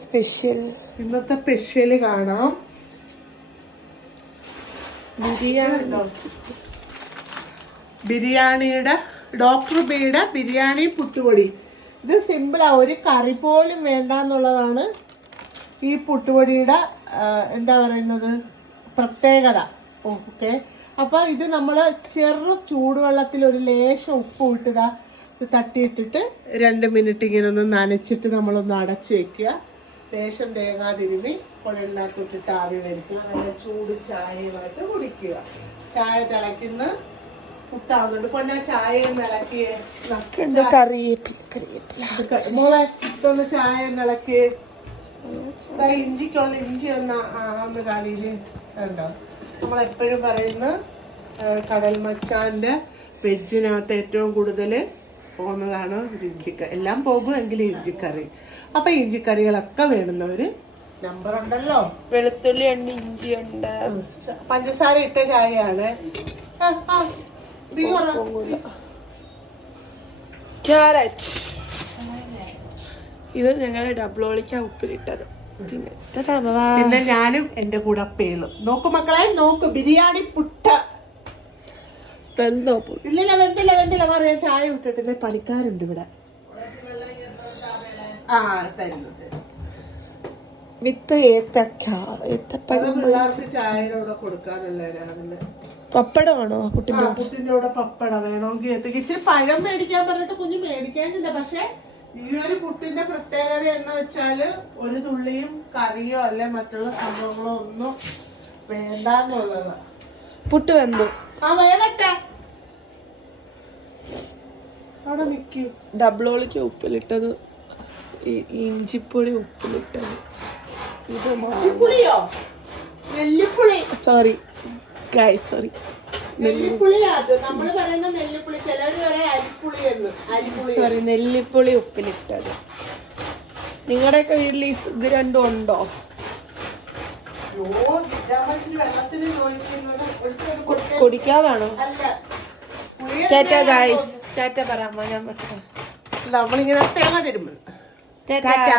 Special ഇന്നത്തെ special കാണാം. ബിരിയാണി. ബിരിയാണിയുടെ ഡോക്ടർ ബിയുടെ ബിരിയാണി പുട്ടുപൊടി. ഇത് സിമ്പിളാണ് ഒരു കറി പോലും വേണ്ട എന്നുള്ളതാണ് ഈ പുട്ടുപൊടിയുടെ എന്താ പറയുന്നത് പ്രത്യേകത. ഓക്കെ. അപ്പോൾ ഇത് നമ്മൾ ചെറു ചൂടുവെള്ളത്തിൽ ഒരു ലേശം ഉപ്പ് ഇട്ടതാ. ഇത് തട്ടിയിട്ടിട്ട് രണ്ട് മിനിറ്റ് ഇങ്ങനെ ഒന്ന് നനച്ചിട്ട് നമ്മളൊന്ന് അടച്ചു വെക്കുക. ശേഷം തേങ്ങാ തിരുമി കുഴലിനകത്തിട്ടിട്ട് ആവി വരുത്തുക. നല്ല ചൂട് ചായയുമായിട്ട് കുടിക്കുക. ചായ തിളയ്ക്കുന്ന പുട്ടാവുന്നുണ്ട്. ഞാൻ ചായ നിളക്കിയേ കണ്ട് കറിവേപ്പില കറിവേപ്പില. മോളെ ഇതൊന്ന് ചായ നിളക്കിയേ ഇഞ്ചിക്കുള്ള ഇഞ്ചി ഒന്ന് ആന്ന് കളിയിൽ ഉണ്ടോ നമ്മളെപ്പോഴും പറയുന്ന കടൽ മച്ചാന്റെ വെജിനകത്ത് ഏറ്റവും കൂടുതൽ പോകുന്നതാണ് ഒരു ഇഞ്ചിക്കറി എല്ലാം പോകുമെങ്കിൽ ഇഞ്ചിക്കറി. അപ്പൊ ഇഞ്ചിക്കറികളൊക്കെ വേണ്ടുന്നവര് നമ്പർ ഉണ്ടല്ലോ വെളുത്തുള്ളി ഉണ്ട് ഇഞ്ചി ഉണ്ട്. പഞ്ചസാര ഇട്ട ചായയാണ്. ക്യാരറ്റ്. ഇത് ഞങ്ങൾ ഡബിളോളിക്ക ഉപ്പിലിട്ടത്. പിന്നെ ഞാനും എന്റെ കൂടെ പേളും. നോക്കു മക്കളെ നോക്കു. ബിരിയാണി വെന്തോ ഇല്ലില്ല വെന്തില്ല വെന്തില്ല. ഞാൻ ചായ വിട്ടിട്ട് പണിക്കാരുണ്ട് ഇവിടെ. ആ തരുന്നു തരുന്നു. വിത്ത് ഏത്തക്ക ഏത്തപ്പഴം പിള്ളേർക്ക് ചായയുടെ കൊടുക്കാനുള്ള രാവിലെ പപ്പടമാണോ ആ ആ കുട്ടിന്റെ പുട്ടിന്റെ കൂടെ പപ്പട വേണമെങ്കിൽ എത്തിക്ക് ഇച്ചിരി പഴം മേടിക്കാൻ പറഞ്ഞിട്ട് കുഞ്ഞ് മേടിക്കാനില്ല. പക്ഷെ ഈ ഒരു പുട്ടിന്റെ പ്രത്യേകത എന്ന് വെച്ചാൽ ഒരു തുള്ളിയും കറിയോ അല്ലെ മറ്റുള്ള സംഭവങ്ങളോ ഒന്നും വേണ്ടെന്നുള്ളതാ. പുട്ട് വെന്തു. ആ വേവട്ടെ അവിടെ ഡബിളോളിക്ക ഉപ്പിലിട്ടത്. ഇഞ്ചിപ്പുളി ഉപ്പിലിട്ടത്. ഇത് സോറി ഗായ് സോറി സോറി നെല്ലിപ്പുളി. ഉപ്പിലിട്ടത്. നിങ്ങളുടെയൊക്കെ വീട്ടിൽ ഈ ഇത് രണ്ടും ഉണ്ടോ? കുടിക്കാതാണോ? ടാറ്റ ഗായ്സ് ടാറ്റ പറ്റാ നമ്മളിങ്ങനെ തേങ്ങ തരുമ്പോൾ ടാറ്റ.